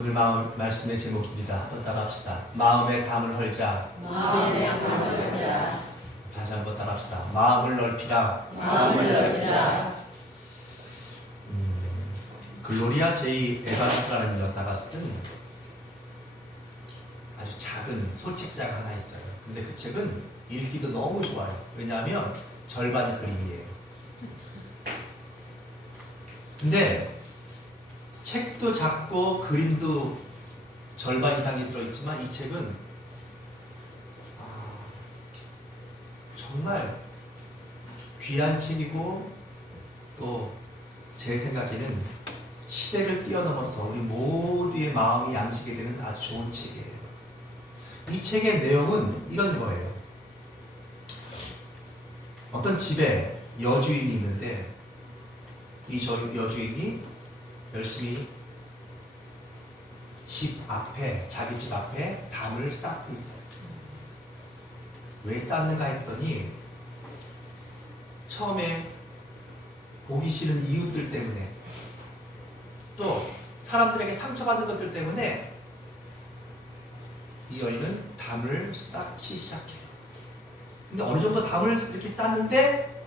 오늘 말씀의 제목입니다. 한번 따라합시다. 마음의 담을 헐자. 마음의 담을 헐자. 다시 한번 따라합시다. 마음을 넓히라. 마음을 넓히라. 글로리아 제이 에반스라는 여사가 쓴 아주 작은 소책자가 하나 있어요. 근데 그 책은 읽기도 너무 좋아요. 왜냐하면 절반이 그림이에요. 근데 책도 작고 그림도 절반 이상이 들어있지만 이 책은 정말 귀한 책이고 또 제 생각에는 시대를 뛰어넘어서 우리 모두의 마음이 양식이 되는 아주 좋은 책이에요. 이 책의 내용은 이런 거예요. 어떤 집에 여주인이 있는데 이 여주인이 열심히 자기 집 앞에 담을 쌓고 있어요. 왜 쌓는가 했더니 처음에 보기 싫은 이웃들 때문에 또 사람들에게 상처받는 것들 때문에 이 여인은 담을 쌓기 시작해요. 근데 어느 정도 담을 이렇게 쌓는데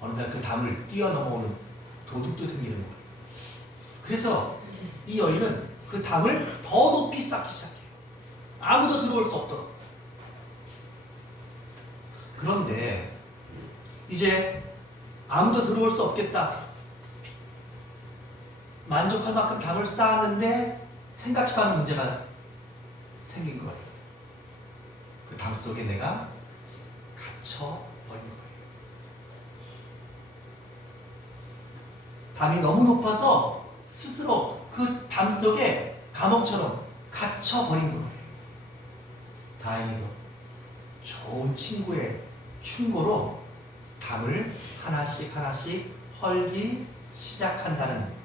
어느 날 그 담을 뛰어넘어오는 도둑도 생기는 거예요. 그래서 이 여인은 그 담을 더 높이 쌓기 시작해요. 아무도 들어올 수 없도록. 그런데 이제 아무도 들어올 수 없겠다. 만족할 만큼 담을 쌓았는데 생각지도 않은 문제가 생긴 거예요. 그 담 속에 내가 갇혀버린 거예요. 담이 너무 높아서 스스로 그 담 속에 감옥처럼 갇혀버린 거예요. 다행히도 좋은 친구의 충고로 담을 하나씩 헐기 시작한다는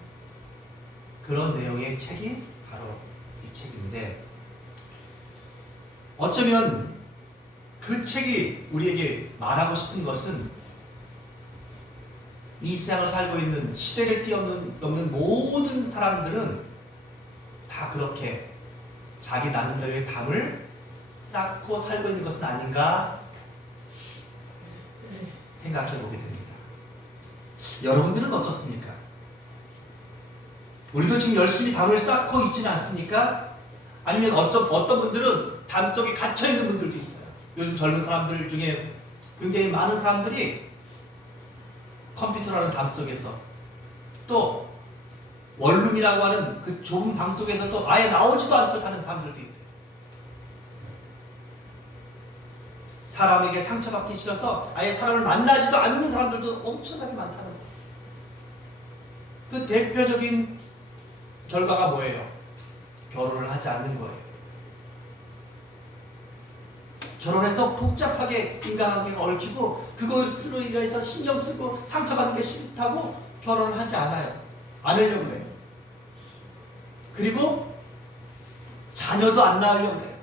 그런 내용의 책이 바로 이 책인데, 어쩌면 그 책이 우리에게 말하고 싶은 것은 이 세상을 살고 있는 시대를 뛰어넘는 모든 사람들은 다 그렇게 자기 나름대로의 담을 쌓고 살고 있는 것은 아닌가 생각해 보게 됩니다. 여러분들은 어떻습니까? 우리도 지금 열심히 담을 쌓고 있지는 않습니까? 아니면 어떤 분들은 담 속에 갇혀 있는 분들도 있어요. 요즘 젊은 사람들 중에 굉장히 많은 사람들이 컴퓨터라는 담 속에서, 또 원룸이라고 하는 그 좁은 방 속에서 또 아예 나오지도 않고 사는 사람들도 있대요. 사람에게 상처받기 싫어서 아예 사람을 만나지도 않는 사람들도 엄청나게 많다는 거예요. 그 대표적인 결과가 뭐예요? 결혼을 하지 않는 거예요. 결혼해서 복잡하게 인간관계가 얽히고 그것으로 인해서 신경 쓰고 상처받는 게 싫다고 결혼을 하지 않으려고 해요. 그리고 자녀도 안 낳으려고 해요.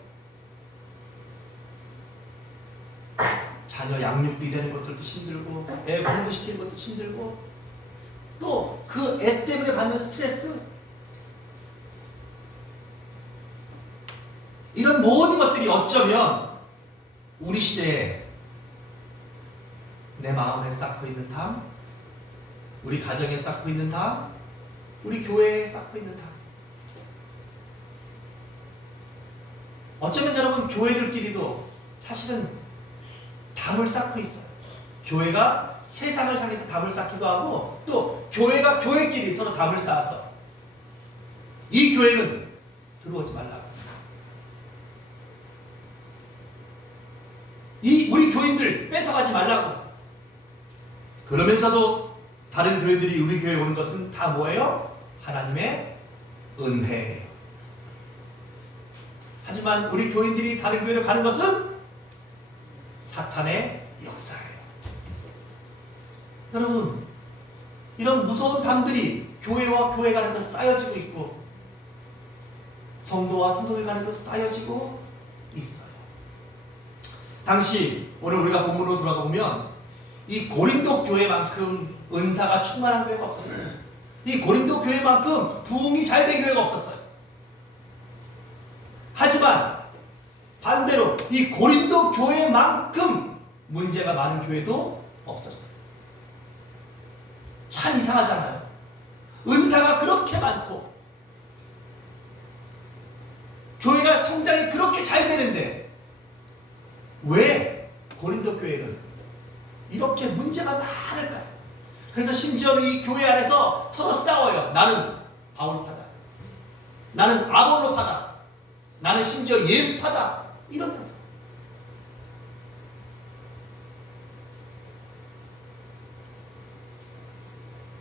자녀 양육비 되는 것들도 힘들고 애 공부시키는 것도 힘들고 또 그 애 때문에 받는 스트레스, 이런 모든 것들이 어쩌면 우리 시대에 내 마음에 쌓고 있는 담, 우리 가정에 쌓고 있는 담, 우리 교회에 쌓고 있는 담. 어쩌면 여러분 교회들끼리도 사실은 담을 쌓고 있어요. 교회가 세상을 향해서 담을 쌓기도 하고, 또 교회가 교회끼리 서로 담을 쌓아서 이 교회는 들어오지 말라고, 우리 교인들 뺏어가지 말라고. 그러면서도 다른 교회들이 우리 교회에 오는 것은 다 뭐예요? 하나님의 은혜예요. 하지만 우리 교인들이 다른 교회로 가는 것은 사탄의 역사예요. 여러분, 이런 무서운 담들이 교회와 교회 간에도 쌓여지고 있고, 성도와 성도들 간에도 쌓여지고 있어요. 당시 오늘 우리가 본문으로 돌아가 보면 이 고린도 교회만큼 은사가 충만한 교회가 없었어요. 이 고린도 교회만큼 부흥이 잘 된 교회가 없었어요. 하지만 반대로 이 고린도 교회만큼 문제가 많은 교회도 없었어요. 참 이상하잖아요. 은사가 그렇게 많고 교회가 성장이 그렇게 잘 되는데 왜 고린도 교회는 이렇게 문제가 많을까요? 그래서 심지어는 이 교회 안에서 서로 싸워요. 나는 바울파다. 나는 아볼로파다. 나는 심지어 예수파다. 이러면서.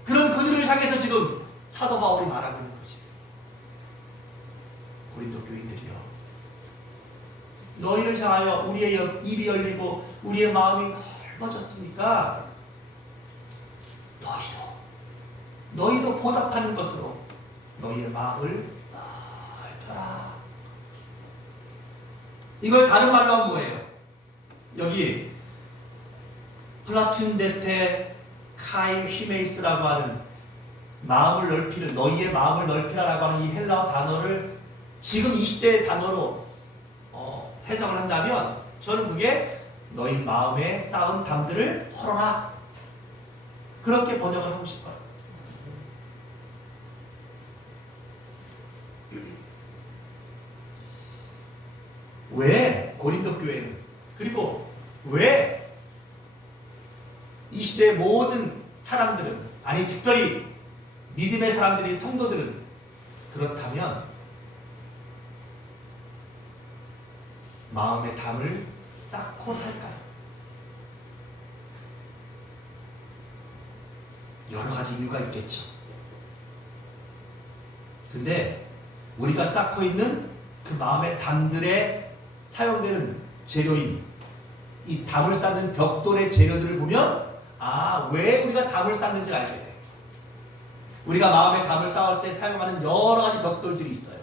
그런 그들을 향해서 지금 사도 바울이 말하고 있는 것이 고린도 교인들이여, 너희를 향하여 우리의 입이 열리고 우리의 마음이 넓어졌으니까 너희도 보답하는 것으로 너희의 마음을 넓혀라. 이걸 다른 말로 하면 뭐예요? 여기 플라툰데테 카이 히메이스라고 하는 마음을 넓히는, 너희의 마음을 넓히라라고 하는 이 헬라어 단어를 지금 이 시대의 단어로 해석을 한다면 저는 그게 너희 마음에 쌓은 담들을 헐어라, 그렇게 번역을 하고 싶어요. 왜 고린도 교회는, 그리고 왜 이 시대의 모든 사람들은, 아니 특별히 믿음의 사람들이, 성도들은 그렇다면 마음의 담을 쌓고 살까요? 여러 가지 이유가 있겠죠. 근데 우리가 쌓고 있는 그 마음의 담들에 사용되는 재료인 이 담을 쌓는 벽돌의 재료들을 보면 왜 우리가 담을 쌓는지를 알게 돼요. 우리가 마음의 담을 쌓을 때 사용하는 여러 가지 벽돌들이 있어요.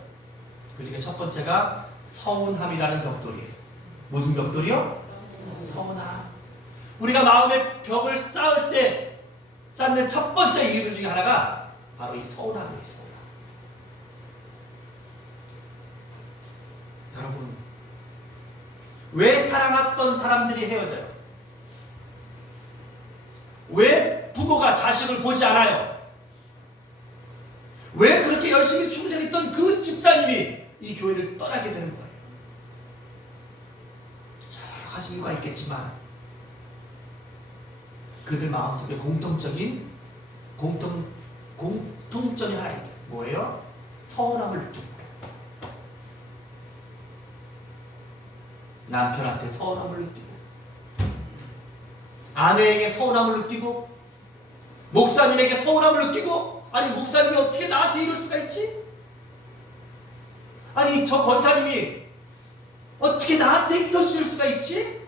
그 중에 첫 번째가 서운함이라는 벽돌이에요. 무슨 벽돌이요? 서운함. 우리가 마음의 벽을 쌓을 때 쌓는 첫 번째 이유들 중에 하나가 바로 이 서운함이에요. 서운함. 여러분, 왜 사랑했던 사람들이 헤어져요? 왜 부모가 자식을 보지 않아요? 왜 그렇게 열심히 충성했던 그 집사님이 이 교회를 떠나게 되는 거예요? 여러 가지 이유가 있겠지만 그들 마음속에 공통점이 하나 있어요. 뭐예요? 서운함을 느끼고, 남편한테 서운함을 느끼고, 아내에게 서운함을 느끼고, 목사님에게 서운함을 느끼고, 아니 목사님이 어떻게 나한테 이럴 수가 있지? 아니 저 권사님이 어떻게 나한테 이러실 수가 있지?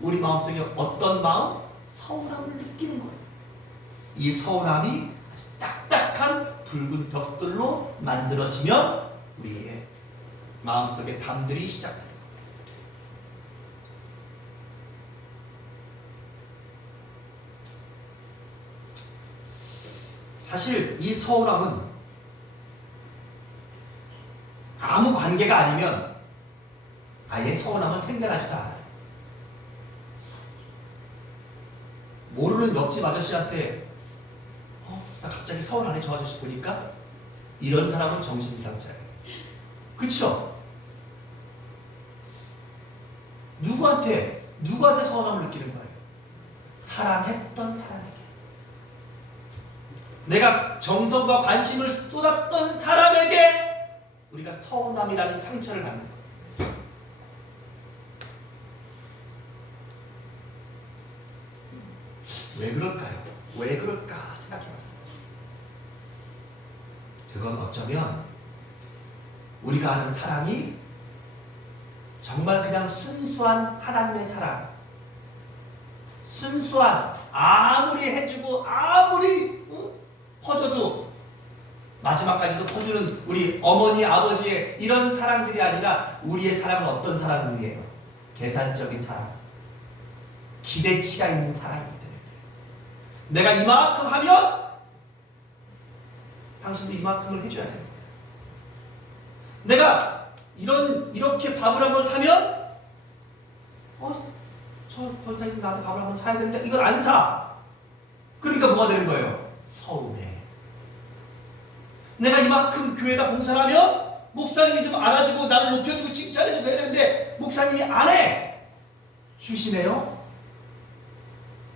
우리 마음속에 어떤 마음? 서운함을 느끼는 거예요. 이 서운함이 아주 딱딱한 붉은 벽돌로 만들어지면 우리의 마음속에 담들이 시작돼요. 사실 이 서운함은 아무 관계가 아니면 아예 서운함은 생겨나지도 않아요. 모르는 옆집 아저씨한테 나 갑자기 서운하네 저 아저씨 보니까, 이런 사람은 정신이상자예요. 그쵸? 누구한테 서운함을 느끼는 거예요? 사랑했던 사람에게. 내가 정성과 관심을 쏟았던 사람에게 우리가 서운함이라는 상처를 받는 거예요. 왜 그럴까요? 왜 그럴까 생각해봤어요. 그건 어쩌면 우리가 아는 사랑이 정말 그냥 순수한 하나님의 사랑, 순수한, 아무리 해주고 아무리 퍼줘도 마지막까지도 퍼주는 우리 어머니 아버지의 이런 사랑들이 아니라, 우리의 사랑은 어떤 사랑이에요? 계산적인 사랑, 기대치가 있는 사랑이기 때문에 내가 이만큼 하면 당신도 이만큼을 해줘야 돼요. 내가 이렇게 밥을 한번 사면 저 권사님 나한테 밥을 한번 사야 되는데 이걸 안 사. 그러니까 뭐가 되는 거예요? 서운해. 내가 이만큼 교회에다 봉사를 하면 목사님이 좀 알아주고 나를 높여주고 칭찬해주고 해야 되는데 목사님이 안 해. 주시네요.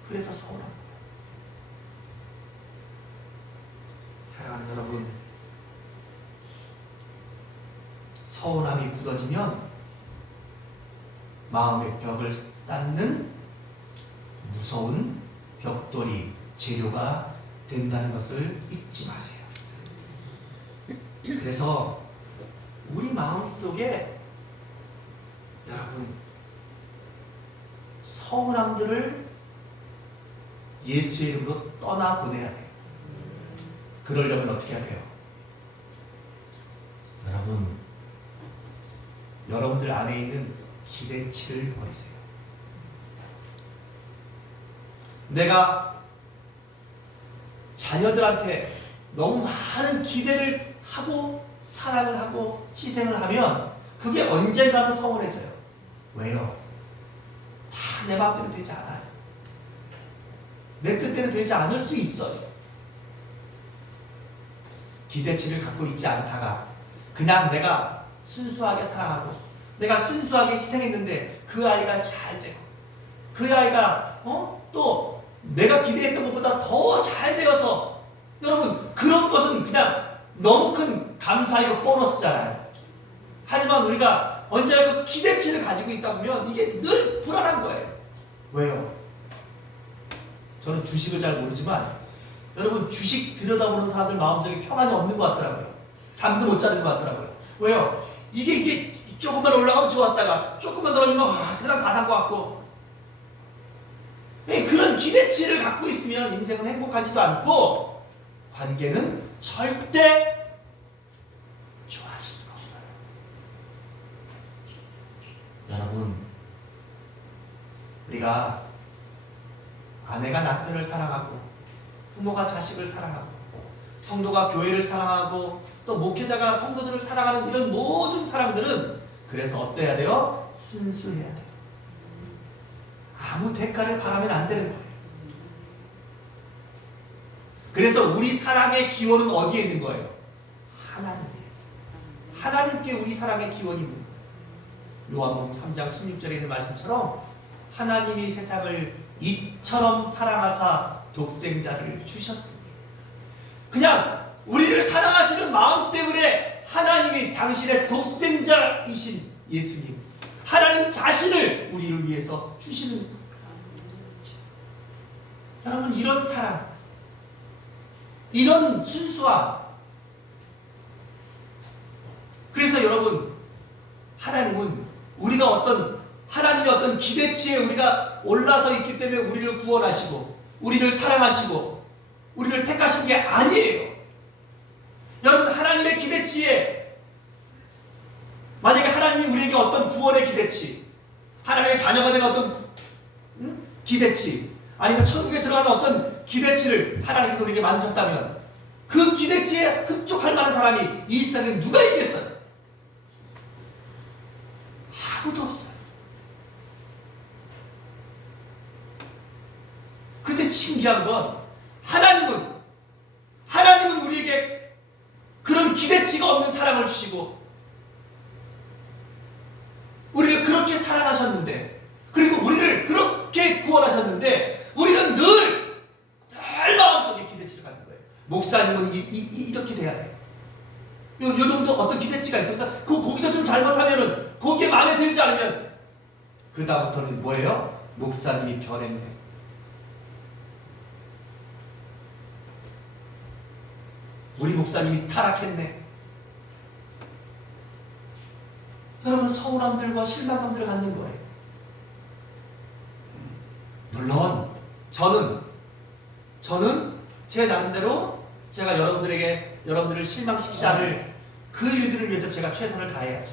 그래서 서운한 거예요. 사랑하는 여러분, 서운함이 굳어지면 마음의 벽을 쌓는 무서운 벽돌이 재료가 된다는 것을 잊지 마세요. 그래서 우리 마음속에 여러분 서운함들을 예수의 이름으로 떠나보내야 돼요. 그러려면 어떻게 해야 돼요? 여러분들 안에 있는 기대치를 버리세요. 내가 자녀들한테 너무 많은 기대를 하고 사랑을 하고 희생을 하면 그게 언젠가는 서운해져요. 왜요? 다 내 맘대로 되지 않아요. 내 뜻대로 되지 않을 수 있어요. 기대치를 갖고 있지 않다가 그냥 내가 순수하게 사랑하고 내가 순수하게 희생했는데 그 아이가 잘 되고 그 아이가 또 내가 기대했던 것보다 더 잘 되어서 여러분 그런 것은 그냥 너무 큰 감사이고 보너스잖아요. 하지만 우리가 언제나 그 기대치를 가지고 있다 보면 이게 늘 불안한 거예요. 왜요? 저는 주식을 잘 모르지만 여러분 주식 들여다보는 사람들 마음속에 평안이 없는 것 같더라고요. 잠도 못 자는 것 같더라고요. 왜요? 이게 조금만 올라가면 좋았다가 조금만 떨어지면 세상 다 산 것 같고 그런 기대치를 갖고 있으면 인생은 행복하지도 않고 관계는 절대 좋아질 수가 없어요. 여러분 우리가 아내가 남편을 사랑하고 부모가 자식을 사랑하고 성도가 교회를 사랑하고 또 목회자가 성도들을 사랑하는 이런 모든 사람들은 그래서 어때야 돼요? 순수해야 돼요. 아무 대가를 바라면 안 되는 거예요. 그래서 우리 사랑의 기원은 어디에 있는 거예요? 하나님께 있어요. 하나님께 우리 사랑의 기원이 있는 거예요. 요한복음 3장 16절에 있는 말씀처럼 하나님이 세상을 이처럼 사랑하사 독생자를 주셨습니다. 그냥 우리를 사랑하시는 마음 때문에 하나님이 당신의 독생자이신 예수님 하나님 자신을 우리를 위해서 주시는 거예요. 여러분 이런 사랑 이런 순수함 그래서 여러분 하나님은 하나님의 어떤 기대치에 우리가 올라서 있기 때문에 우리를 구원하시고 우리를 사랑하시고 우리를 택하신 게 아니에요. 여러분 하나님의 기대치에 만약에 하나님이 우리에게 어떤 구원의 기대치 하나님의 자녀가 되는 어떤 기대치 아니면 천국에 들어가는 어떤 기대치를 하나님께서 우리에게 만드셨다면 그 기대치에 흡족할 만한 사람이 이 세상에 누가 있겠어요? 아무도 없어요. 근데 신기한 건 하나님은 우리에게 그런 기대치가 없는 사랑을 주시고 우리를 그렇게 사랑하셨는데 그리고 우리를 그렇게 구원하셨는데 우리는 늘 마음속에 기대치를 갖는 거예요. 목사님은 이렇게 돼야 돼. 요 정도 어떤 기대치가 있어서 거기서 좀 잘못하면은 거기에 마음에 들지 않으면 그 다음부터는 뭐예요? 목사님이 변했네. 우리 목사님이 타락했네. 여러분 서운함들과 실망감들을 갖는 거예요. 물론 저는 제 나름대로 제가 여러분들을 실망시키지 않을 그 일들을 위해서 제가 최선을 다해야죠.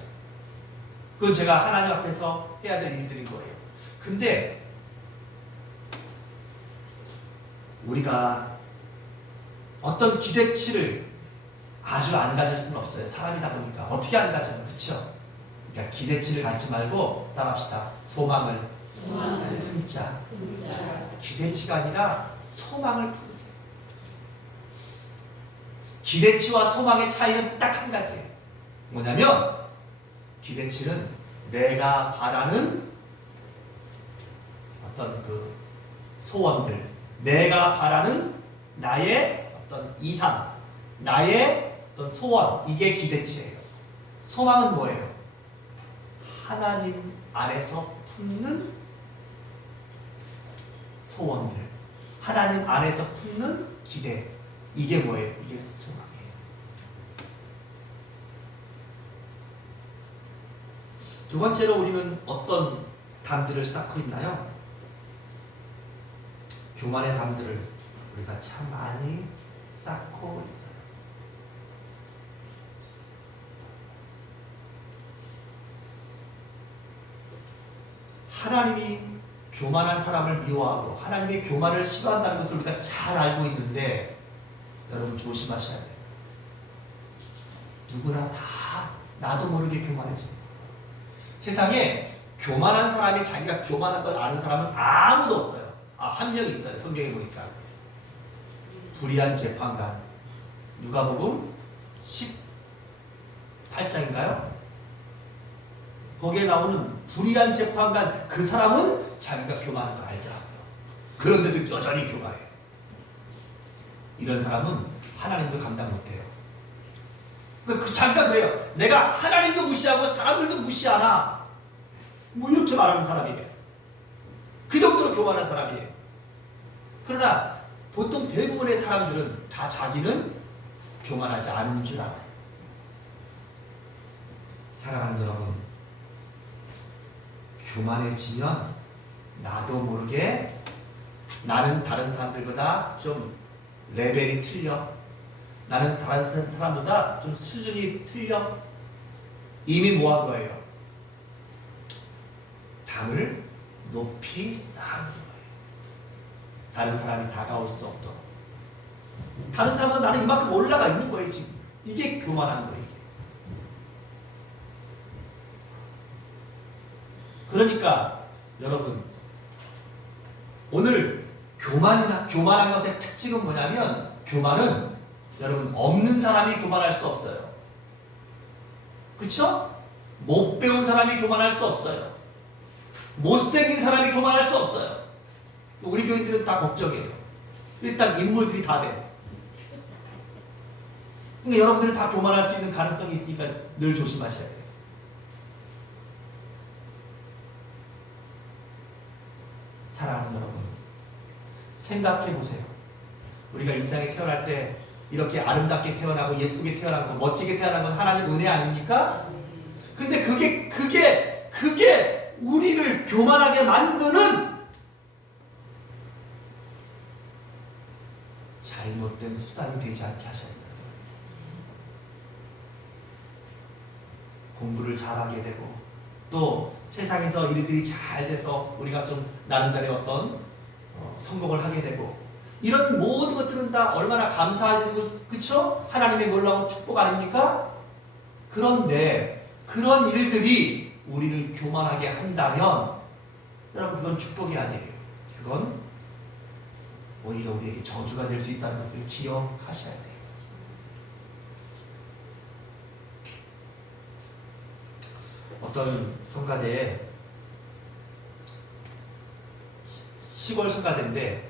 그건 제가 하나님 앞에서 해야 될 일들인 거예요. 근데 우리가 어떤 기대치를 아주 안 가질 수는 없어요. 사람이다 보니까 어떻게 안 가져요, 그렇죠? 그러니까 기대치를 갖지 말고 따라합시다. 소망을 품자. 기대치가 아니라 소망을 품으세요. 기대치와 소망의 차이는 딱 한 가지예요. 뭐냐면 기대치는 내가 바라는 어떤 그 소원들, 내가 바라는 나의 어떤 이상, 나의 어떤 소원, 이게 기대치예요. 소망은 뭐예요? 하나님 안에서 품는 소원들, 하나님 안에서 품는 기대, 이게 뭐예요? 이게 소망이에요. 두 번째로 우리는 어떤 담들을 쌓고 있나요? 교만의 담들을 우리가 참 많이 쌓고 있어요. 하나님이 교만한 사람을 미워하고 하나님의 교만을 싫어한다는 것을 우리가 잘 알고 있는데 여러분 조심하셔야 돼요. 누구나 다 나도 모르게 교만해집니다. 세상에 교만한 사람이 자기가 교만한 걸 아는 사람은 아무도 없어요. 한 명 있어요. 성경에 보니까 불의한 재판관, 누가복음 18장인가요? 거기에 나오는 불의한 재판관, 그 사람은 자기가 교만한 걸 알더라고요. 그런데도 여전히 교만해요. 이런 사람은 하나님도 감당 못해요. 자기가 그래요. 내가 하나님도 무시하고 사람들도 무시하나, 뭐 이렇게 말하는 사람이에요. 그 정도로 교만한 사람이에요. 그러나 보통 대부분의 사람들은 다 자기는 교만하지 않은 줄 알아요. 사랑하는 여러분, 교만해지면 나도 모르게 나는 다른 사람들보다 좀 레벨이 틀려, 나는 다른 사람보다 좀 수준이 틀려, 이미 뭐 한 거예요? 담을 높이 쌓은 거예요. 다른 사람이 다가올 수 없도록. 다른 사람은 나는 이만큼 올라가 있는 거예요. 지금 이게 교만한 거예요. 이게. 그러니까 여러분, 오늘 교만한 것의 특징은 뭐냐면, 교만은 여러분 없는 사람이 교만할 수 없어요. 그쵸? 못 배운 사람이 교만할 수 없어요. 못생긴 사람이 교만할 수 없어요. 우리 교인들은 다 걱정이에요. 일단 인물들이 다 돼. 그러니까 여러분들은 다 교만할 수 있는 가능성이 있으니까 늘 조심하셔야 돼요. 사랑하는 여러분, 생각해 보세요. 우리가 이 세상에 태어날 때 이렇게 아름답게 태어나고 예쁘게 태어나고 멋지게 태어난 건 하나님 은혜 아닙니까? 근데 그게 우리를 교만하게 만드는 잘못된 수단이 되지 않게 하셔야 돼요. 공부를 잘하게 되고 또 세상에서 일들이 잘 돼서 우리가 좀 나름대로의 어떤 성공을 하게 되고, 이런 모든 것들은 다 얼마나 감사할 일이고, 그쵸? 하나님의 놀라운 축복 아닙니까? 그런데 그런 일들이 우리를 교만하게 한다면 여러분, 그건 축복이 아니에요. 그건 오히려 우리에게 저주가 될 수 있다는 것을 기억하셔야 돼요. 어떤 성가대에, 시골 성가대인데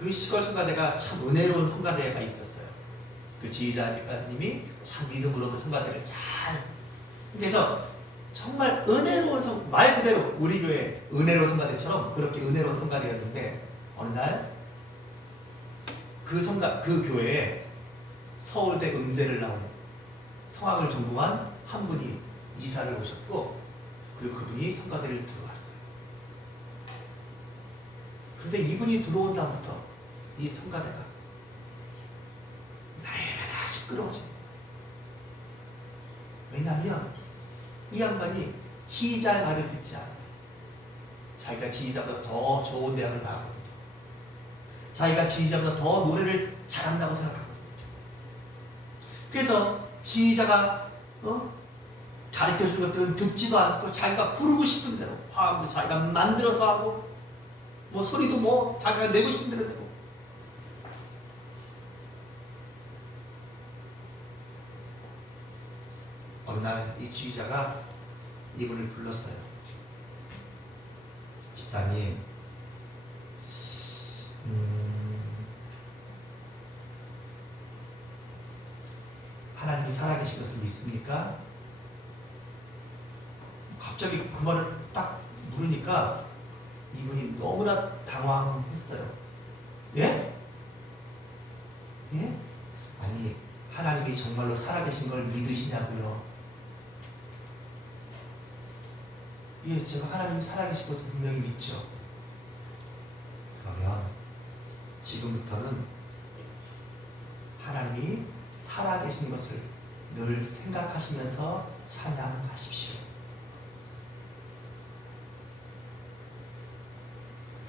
그 시골 성가대가 참 은혜로운 성가대가 있었어요. 그 지휘자 집사님이 참 믿음으로 그 성가대를 잘, 그래서 정말 은혜로운 말 그대로 우리 교회 은혜로운 성가대처럼 그렇게 은혜로운 성가대였는데, 어느 날 그 교회에 서울대 음대를 나온 성악을 전공한 한 분이 이사를 오셨고, 그분이 성가대를 들어왔어요. 그런데 이분이 들어온 다음부터 이 성가대가 날마다 시끄러워집니다. 왜냐하면 이 양반이 지휘자의 말을 듣지 않아요. 자기가 지휘자보다 더 좋은 대학을 나가거든요. 자기가 지휘자보다 더 노래를 잘한다고 생각하거든요. 그래서 지휘자가 가르쳐준 것들은 듣지도 않고 자기가 부르고 싶은 대로 화음도 자기가 만들어서 하고 뭐 소리도 뭐 자기가 내고 싶은 대로 내고. 어느 날 이 지휘자가 이분을 불렀어요. 집사님, 하나님이 살아계신 것을 믿습니까? 갑자기 그 말을 딱 물으니까 이분이 너무나 당황했어요. 예? 예? 아니, 하나님이 정말로 살아계신 걸 믿으시냐고요? 예, 제가 하나님이 살아계신 것을 분명히 믿죠. 그러면 지금부터는 하나님이 살아계신 것을 늘 생각하시면서 찬양하십시오.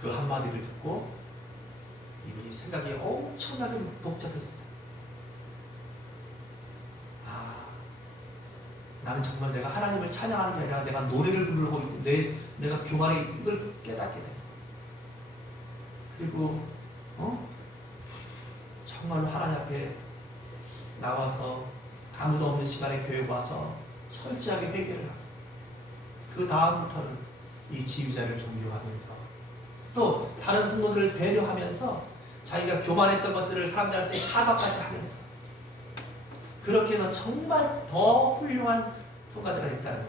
그 한마디를 듣고 이분이 생각이 엄청나게 복잡해졌어요. 나는 정말 내가 하나님을 찬양하는 게 아니라 내가 노래를 부르고 있고 내가 교만에 이걸 깨닫게 돼. 그리고 정말로 하나님 앞에 나와서 아무도 없는 시간에 교회 와서 철저하게 회개를 하고 그 다음부터는 이 지휘자를 존경하면서 또 다른 성도들을 배려하면서 자기가 교만했던 것들을 사람들한테 사과까지 하면서 그렇게 해서 정말 더 훌륭한 성가대가 됐다는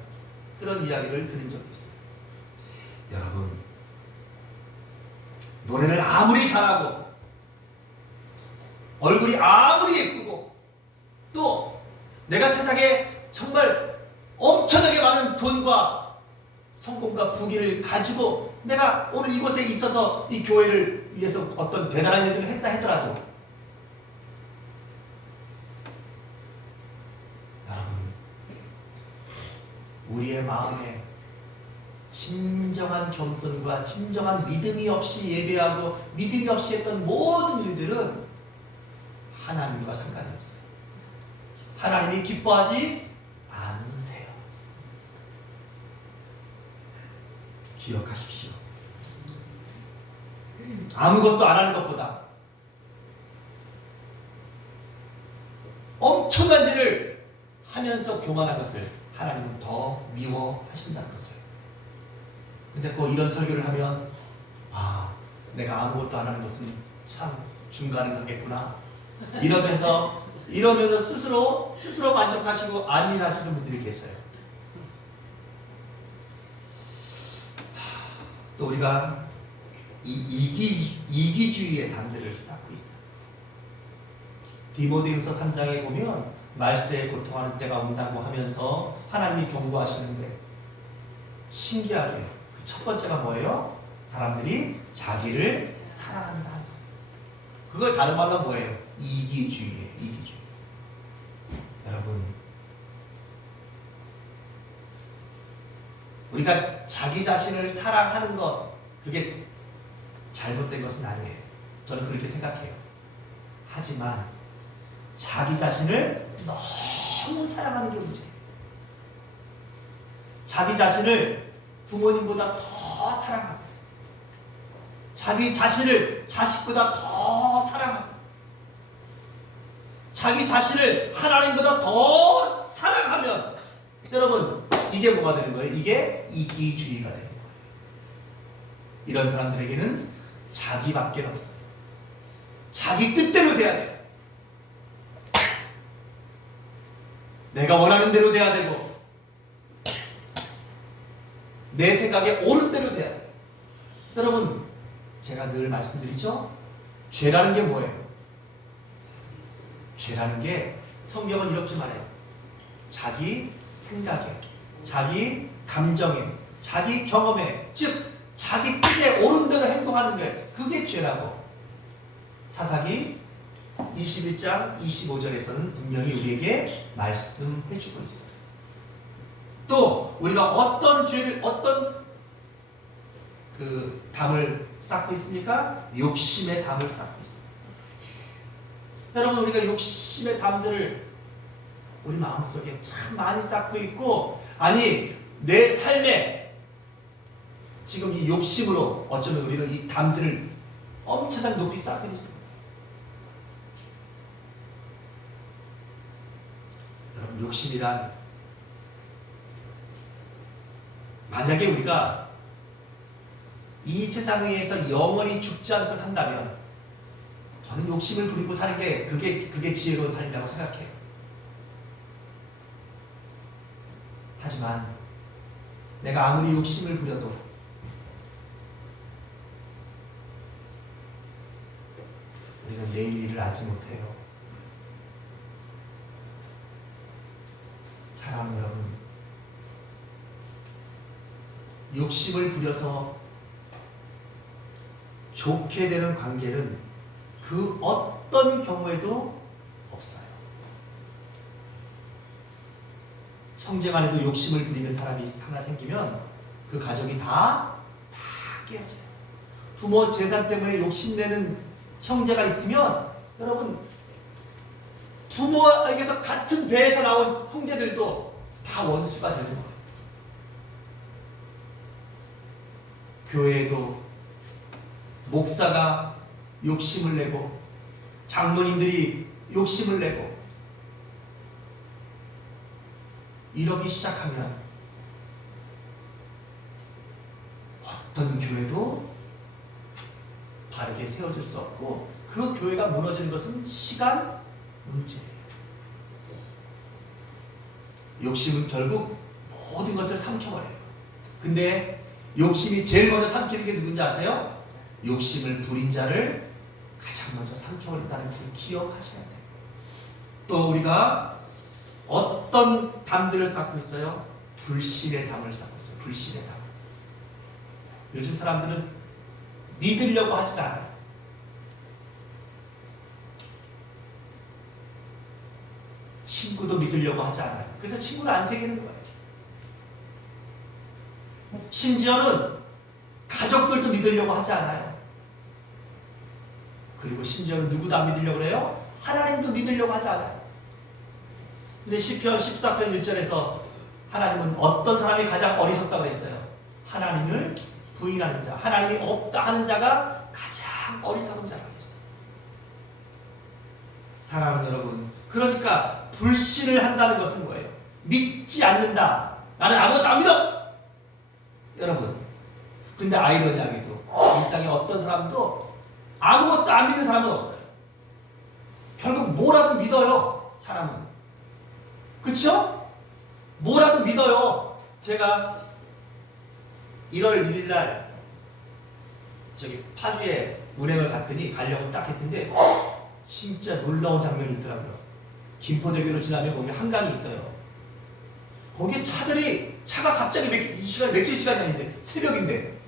그런 이야기를 들은 적이 있어요. 여러분, 노래를 아무리 잘하고 얼굴이 아무리 예쁘고 또 내가 세상에 정말 엄청나게 많은 돈과 성공과 부귀를 가지고 내가 오늘 이곳에 있어서 이 교회를 위해서 어떤 대단한 일들을 했다 하더라도 여러분, 우리의 마음에 진정한 겸손과 진정한 믿음이 없이 예배하고 믿음이 없이 했던 모든 일들은 하나님과 상관이 없어요. 하나님이 기뻐하지 않으세요. 기억하십시오. 아무것도 안 하는 것보다 엄청난 일을 하면서 교만한 것을 하나님은 더 미워하신다는 것을. 근데 꼭 이런 설교를 하면 내가 아무것도 안 하는 것은 참 중간에 가겠구나 이러면서 스스로 만족하시고 안일하시는 분들이 계세요. 또 우리가 이기주의의 담대를 쌓고 있어요. 디모데후서 3장에 보면 말세에 고통하는 때가 온다고 하면서 하나님이 경고하시는데 신기하게 그 첫 번째가 뭐예요? 사람들이 자기를 사랑한다. 그걸 다른 말로 뭐예요? 이기주의예요. 이기주의. 여러분, 우리가 자기 자신을 사랑하는 것 그게 잘못된 것은 아니에요. 저는 그렇게 생각해요. 하지만 자기 자신을 너무 사랑하는 게 문제예요. 자기 자신을 부모님보다 더 사랑하고 자기 자신을 자식보다 더 사랑하고 자기 자신을 하나님보다 더 사랑하면 여러분 이게 뭐가 되는 거예요? 이게 이기주의가 되는 거예요. 이런 사람들에게는 자기밖에 없어요. 자기 뜻대로 돼야 돼요. 내가 원하는 대로 돼야 되고 내 생각에 옳은 대로 돼야 돼요. 여러분, 제가 늘 말씀드리죠? 죄라는 게 뭐예요? 죄라는 게 성경은 이렇게 말해요. 자기 생각에, 자기 감정에, 자기 경험에, 즉 자기 뜻에 옳은 대로 행동하는 게 그게 죄라고. 사사기 21장 25절에서는 분명히 우리에게 말씀해주고 있어요. 또 우리가 어떤 죄를 어떤 그 담을 쌓고 있습니까? 욕심의 담을 쌓고 있습니다. 여러분, 우리가 욕심의 담들을 우리 마음속에 참 많이 쌓고 있고, 아니 내 삶에 지금 이 욕심으로 어쩌면 우리는 이 담들을 엄청나게 높이 쌓게 되죠. 여러분, 욕심이란, 만약에 우리가 이 세상에서 영원히 죽지 않고 산다면 저는 욕심을 부리고 사는 게 그게 지혜로운 삶이라고 생각해요. 하지만 내가 아무리 욕심을 부려도 우리는 내일 일을 알지 못해요. 사랑하는 여러분, 욕심을 부려서 좋게 되는 관계는 그 어떤 경우에도 없어요. 형제간에도 욕심을 부리는 사람이 하나 생기면 그 가족이 다 깨어져요. 부모 재산 때문에 욕심내는 형제가 있으면 여러분, 부모에게서 같은 배에서 나온 형제들도 다 원수가 되는 거예요. 교회에도 목사가 욕심을 내고 장로님들이 욕심을 내고 이러기 시작하면 어떤 교회도 바르게 세워질 수 없고 그 교회가 무너지는 것은 시간 문제예요. 욕심은 결국 모든 것을 삼켜버려요. 근데 욕심이 제일 먼저 삼키는 게 누군지 아세요? 욕심을 부린 자를 가장 먼저 삼켜버린다는 것을 기억하셔야 돼요. 또 우리가 어떤 담들을 쌓고 있어요? 불신의 담을 쌓고 있어요. 불신의 담. 요즘 사람들은 믿으려고 하지 않아요. 친구도 믿으려고 하지 않아요. 그래서 친구를 안 새기는 거예요. 심지어는 가족들도 믿으려고 하지 않아요. 그리고 심지어는 누구도 안 믿으려고 그래요? 하나님도 믿으려고 하지 않아요. 근데 시편 14편 1절에서 하나님은 어떤 사람이 가장 어리석다고 했어요? 하나님을 부인하는 자, 하나님이 없다 하는 자가 가장 어리석은 자라고 했어요. 사랑하는 여러분, 그러니까 불신을 한다는 것은 뭐예요? 믿지 않는다. 나는 아무것도 안 믿어. 여러분, 근데 아이러니하게도 일상에 어떤 사람도 아무것도 안 믿는 사람은 없어요. 결국 뭐라도 믿어요, 사람은. 그쵸? 뭐라도 믿어요. 제가 1월 1일 날 저기 파주에 운행을 갔더니 가려고 딱 했는데 진짜 놀라운 장면이 있더라고요. 김포대교를 지나면 거기 한강이 있어요. 거기에 차가 갑자기 이 시간 맥힐 시간이 아닌데 새벽인데,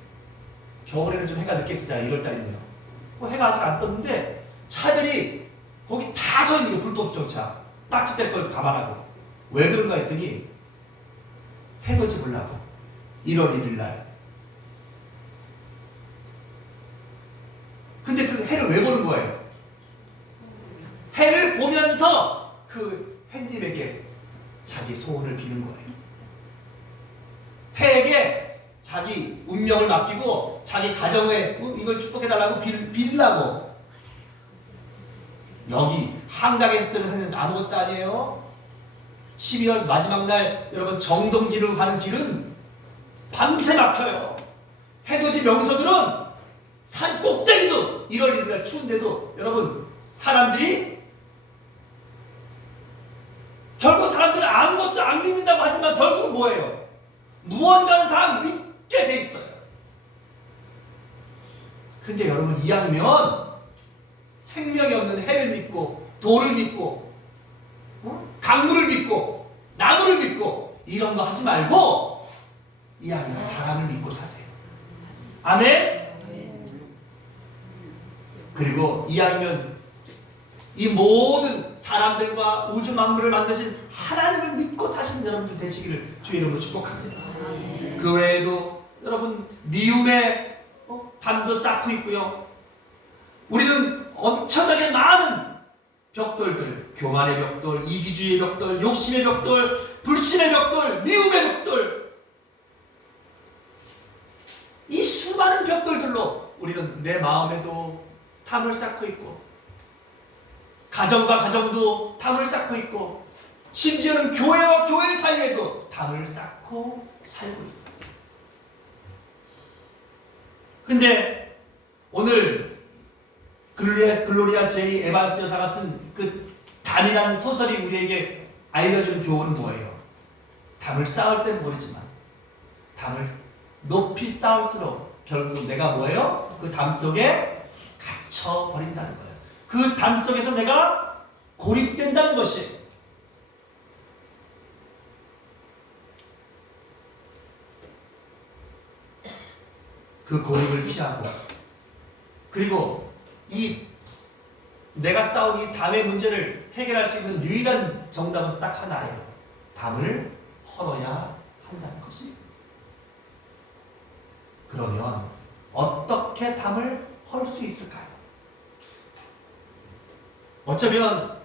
겨울에는 좀 해가 늦게 뜨잖아요. 1월달이네요. 해가 아직 안 떴는데 차들이 거기 다 서 있는 거예요. 불법 주정차. 딱지뗄 걸 감안하고. 왜 그런가 했더니 해돋이 보려고 1월 1일 날. 근데 그 해를 왜 보는 거예요? 해를 보면서 그 햇님에게 자기 소원을 비는 거예요. 해에게 자기 운명을 맡기고 자기 가정에 이걸 축복해달라고 빌라고. 여기 한강에 뜨는 해는 아무것도 아니에요. 12월 마지막 날 여러분 정동진으로 가는 길은 밤새 막혀요. 해돋이 명소들은 산 꼭대기도 1월 1일 날 추운데도 여러분 사람들이 결국 사람들은 아무것도 안 믿는다고 하지만 결국은 뭐예요? 무언가는 다 믿게 돼 있어요. 근데 여러분 이왕이면 생명이 없는 해를 믿고 돌을 믿고 강물을 믿고 나무를 믿고 이런 거 하지 말고 이왕이면 사람을 믿고 사세요. 아멘? 그리고 이왕이면 이 모든 사람들과 우주 만물을 만드신 하나님을 믿고 사시는 여러분들 되시기를 주의 이름으로 축복합니다. 그 외에도 여러분 미움의 담도 쌓고 있고요. 우리는 엄청나게 많은 벽돌들, 교만의 벽돌, 이기주의의 벽돌, 욕심의 벽돌, 불신의 벽돌, 미움의 벽돌, 이 수많은 벽돌들로 우리는 내 마음에도 담을 쌓고 있고, 가정과 가정도 담을 쌓고 있고, 심지어는 교회와 교회 사이에도 담을 쌓고 살고 있어요. 근데 오늘 글로리아 제이 에반스 여사가 쓴 그 담이라는 소설이 우리에게 알려주는 교훈은 뭐예요? 담을 쌓을 땐 모르지만 담을 높이 쌓을수록 결국 내가 뭐예요? 그 담 속에 갇혀버린다는 거예요. 그 담 속에서 내가 고립된다는 것이. 그 고립을 피하고, 그리고 이 내가 쌓은 이 담의 문제를 해결할 수 있는 유일한 정답은 딱 하나예요. 담을 헐어야 한다는 것이. 그러면 어떻게 담을 헐 수 있을까요? 어쩌면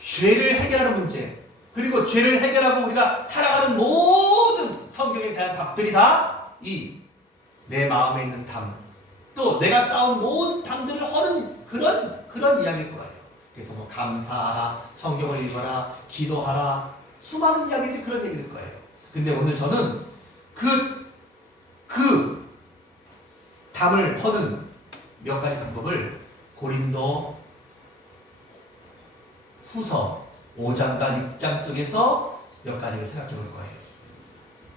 죄를 해결하는 문제, 그리고 죄를 해결하고 우리가 살아가는 모든 성경에 대한 답들이 다 이 내 마음에 있는 담, 또 내가 쌓은 모든 담들을 허는 그런 이야기일 거예요. 그래서 뭐 감사하라, 성경을 읽어라, 기도하라, 수많은 이야기들이 그런 얘기일 거예요. 근데 오늘 저는 그 담을 허는 몇 가지 방법을 고린도 후서 5장과 6장 속에서 몇 가지를 생각해 볼 거예요.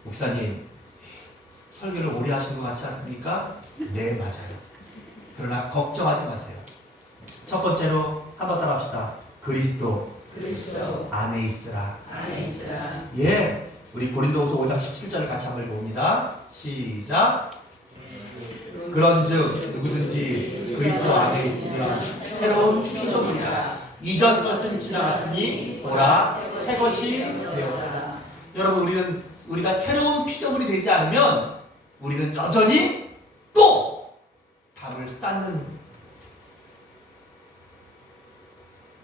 목사님, 설교를 오래 하신 것 같지 않습니까? 네, 맞아요. 그러나 걱정하지 마세요. 첫 번째로 한번 따라합시다. 그리스도 안에 있으라. 예, 우리 고린도후서 5장 17절을 같이 한번 읽어봅니다. 시작. 그런즉 누구든지 그리스도 안에 있으면 새로운 피조물이라. 이전 것은 지나갔으니 보라 새 것이 되었다. 여러분, 우리가 새로운 피조물이 되지 않으면 우리는 여전히 또 담을 쌓는,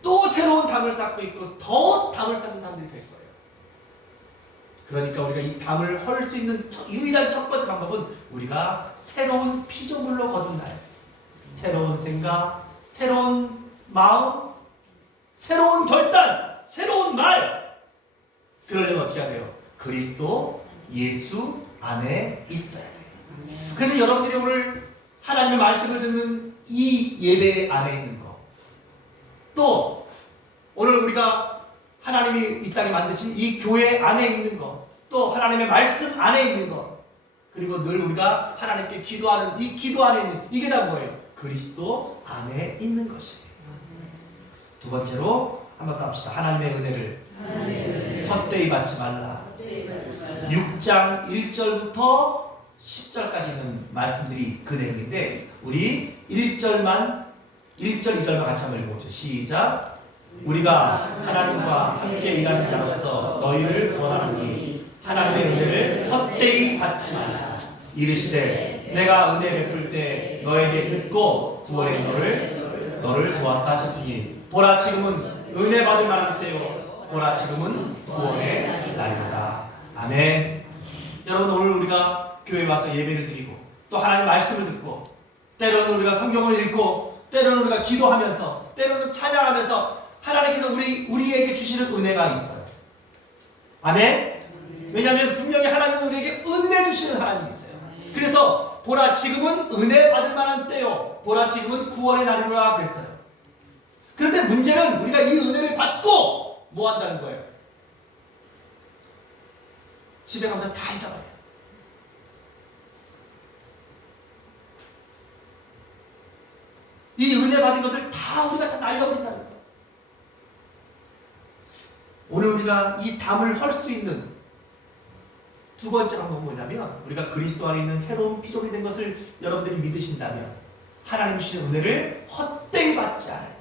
또 새로운 담을 쌓고 있고 더 담을 쌓는 사람들이 될 거예요. 그러니까 우리가 이 담을 헐 수 있는 유일한 첫 번째 방법은 우리가 새로운 피조물로 거듭나요. 새로운 생각, 새로운 마음, 새로운 결단, 새로운 말. 그러려면 어떻게 해야 돼요? 그리스도 예수 안에 있어야 돼요. 그래서 여러분들이 오늘 하나님의 말씀을 듣는 이 예배 안에 있는 거, 또 오늘 우리가 하나님이 이 땅에 만드신 이 교회 안에 있는 거, 또 하나님의 말씀 안에 있는 거, 그리고 늘 우리가 하나님께 기도하는 이 기도 안에 있는 이게 다 뭐예요? 그리스도 안에 있는 것이에요. 두 번째로 한번 더 합시다. 하나님의 은혜를 헛되이 받지 말라. 6장 1절부터 10절까지는 말씀들이 그 내용인데 우리 1절, 2절만 같이 한번 읽어보죠. 시작. 우리가 하나님과 함께 일하는 자로서 너희를 원하노니 하나님의 은혜를 헛되이 받지 말라. 이르시되 내가 은혜 베풀 때 너에게 듣고 구원의 너를 보았다 하셨으니 보라 지금은 은혜 받을 만한 때요 보라 지금은 구원의 날이다. 아멘. 여러분, 오늘 우리가 교회에 와서 예배를 드리고 또 하나님의 말씀을 듣고 때로는 우리가 성경을 읽고 때로는 우리가 기도하면서 때로는 찬양하면서 하나님께서 우리에게 주시는 은혜가 있어요. 아멘. 왜냐하면 분명히 하나님은 우리에게 은혜 주시는 하나님이세요. 그래서 보라 지금은 은혜 받을 만한 때요 보라 지금은 구원의 날이라 그랬어요. 그런데 문제는 우리가 이 은혜를 받고 뭐 한다는 거예요? 집에 가면서 다 잊어버려요. 이 은혜 받은 것을 다 우리가 다 날려버린다는 거예요. 오늘 우리가 이 담을 헐 수 있는 두 번째 방법은 뭐냐면 우리가 그리스도 안에 있는 새로운 피조물이 된 것을 여러분들이 믿으신다면 하나님 주신 은혜를 헛되이 받지 않아야 돼요.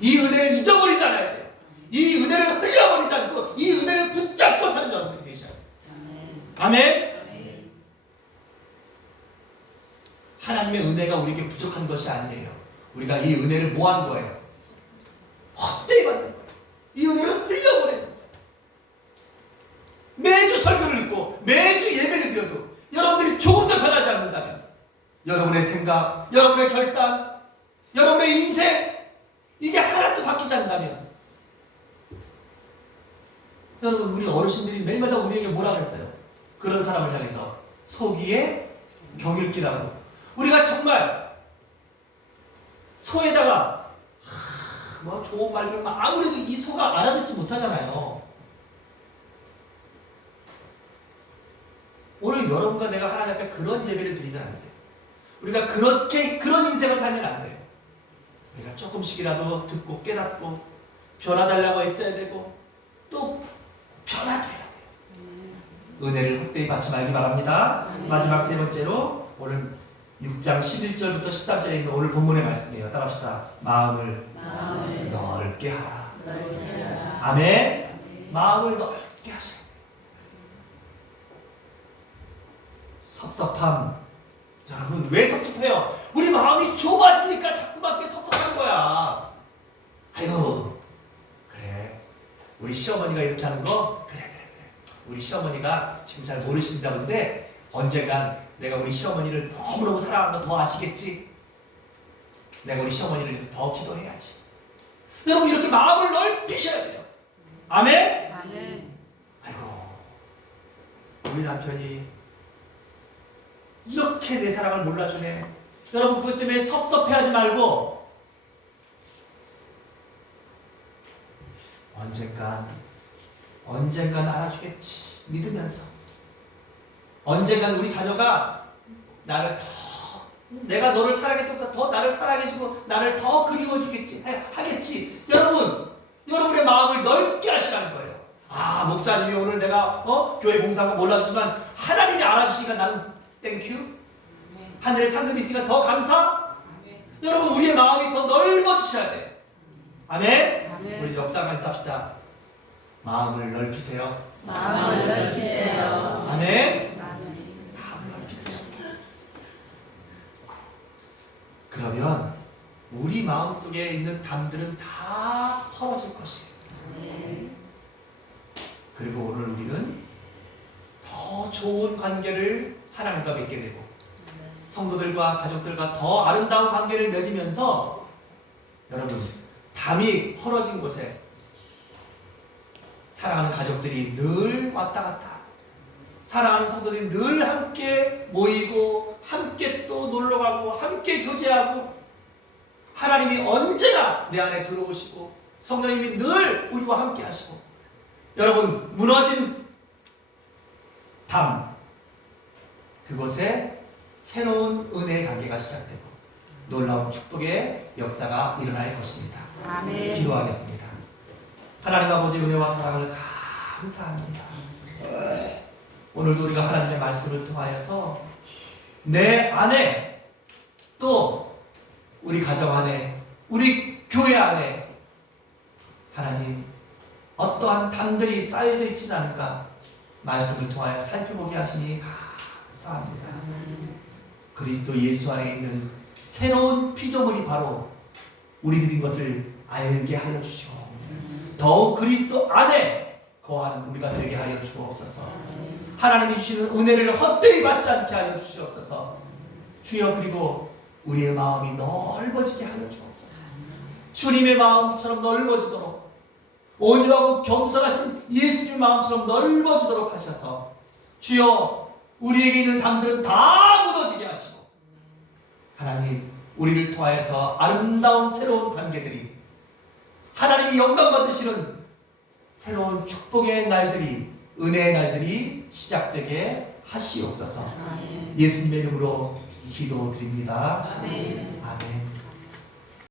이 은혜를 잊어버리지 않아야 돼요. 이 은혜를 흘려버리지 않고 이 은혜를 붙잡고 사는 여러분들이 되셔야 돼요. 아멘. 하나님의 은혜가 우리에게 부족한 것이 아니에요. 우리가 이 은혜를 뭐 하는 거예요? 헛되이 이 은혜를 흘려보내. 매주 설교를 읽고 매주 예배를 드려도 여러분들이 조금 더 변하지 않는다면 여러분의 생각, 여러분의 결단, 여러분의 인생 이게 하나도 바뀌지 않는다면 여러분 우리 어르신들이 매일마다 우리에게 뭐라 그랬어요? 그런 사람을 향해서 소기에 경읽기라고. 우리가 정말 소에다가 뭐 좋은 말들 아무래도 이 소가 알아듣지 못하잖아요. 오늘 여러분과 내가 하나님 앞에 그런 예배를 드리면 안 돼요. 우리가 그런 인생을 살면 안 돼요. 우리가 조금씩이라도 듣고 깨닫고 변화달라고 했어야 되고 또 변화돼야 돼요. 은혜를 헛되이 받지 말기 바랍니다. 마지막 세 번째로 오늘 6장 11절부터 13절에 있는 오늘 본문의 말씀이에요. 따라합시다. 마음을 넓게 하라. 아멘. 마음을 넓게 하셔야 돼요. 섭섭함. 여러분 왜 섭섭해요? 우리 마음이 좁아지니까 자꾸만 섭섭한 거야. 아유 그래 우리 시어머니가 이렇게 하는 거 그래 우리 시어머니가 지금 잘 모르신다 본데 언젠간 내가 우리 시어머니를 너무너무 사랑하는 거 더 아시겠지? 내가 우리 시어머니를 더 기도해야지. 여러분 이렇게 마음을 넓히셔야 돼요. 아멘? 아이고 우리 남편이 이렇게 내 사랑을 몰라주네. 여러분 그것 때문에 섭섭해하지 말고 언젠간 알아주겠지 믿으면서 언젠간 우리 자녀가 나를 더 내가 너를 사랑했던 더 나를 사랑해주고 나를 더 그리워주겠지 하겠지. 여러분의 마음을 넓게 하시라는 거예요. 아 목사님이 오늘 내가 교회 봉사한 거 몰라주지만 하나님이 알아주시니까 나는 땡큐. 하늘에 상급이 있으니까 더 감사. 여러분 우리의 마음이 더 넓어지셔야 돼. 아멘. 우리 역사까지 삽시다. 마음을 넓히세요. 마음을 넓히세요. 아멘. 마음을 넓히세요. 그러면 우리 마음 속에 있는 담들은 다 헐어질 것이에요. 그리고 오늘 우리는 더 좋은 관계를 하나님과 맺게 되고 성도들과 가족들과 더 아름다운 관계를 맺으면서 여러분 담이 헐어진 곳에 사랑하는 가족들이 늘 왔다 갔다 사랑하는 성도들이 늘 함께 모이고 함께 또 놀러가고 함께 교제하고 하나님이 언제나 내 안에 들어오시고 성령님이 늘 우리와 함께 하시고 여러분 무너진 담 그곳에 새로운 은혜의 관계가 시작되고 놀라운 축복의 역사가 일어날 것입니다. 아멘. 기도하겠습니다. 하나님 아버지 은혜와 사랑을 감사합니다. 오늘도 우리가 하나님의 말씀을 통하여서 내 안에 또 우리 가정 안에 우리 교회 안에 하나님 어떠한 담들이 쌓여져 있지는 않을까 말씀을 통하여 살펴보게 하시니 감사합니다. 그리스도 예수 안에 있는 새로운 피조물이 바로 우리들인 것을 알게 하여 주시오. 더욱 그리스도 안에 거하는 우리가 되게 하여 주옵소서. 하나님이 주시는 은혜를 헛되이 받지 않게 하여 주시옵소서. 주여 그리고 우리의 마음이 넓어지게 하여 주옵소서. 주님의 마음처럼 넓어지도록 온유하고 겸손하신 예수님의 마음처럼 넓어지도록 하셔서 주여 우리에게 있는 담들은 다 무너지게 하시고 하나님 우리를 통하여서 아름다운 새로운 관계들이 하나님이 영광 받으시는 새로운 축복의 날들이 은혜의 날들이 시작되게 하시옵소서. 예수님의 이름으로 기도드립니다. 아멘.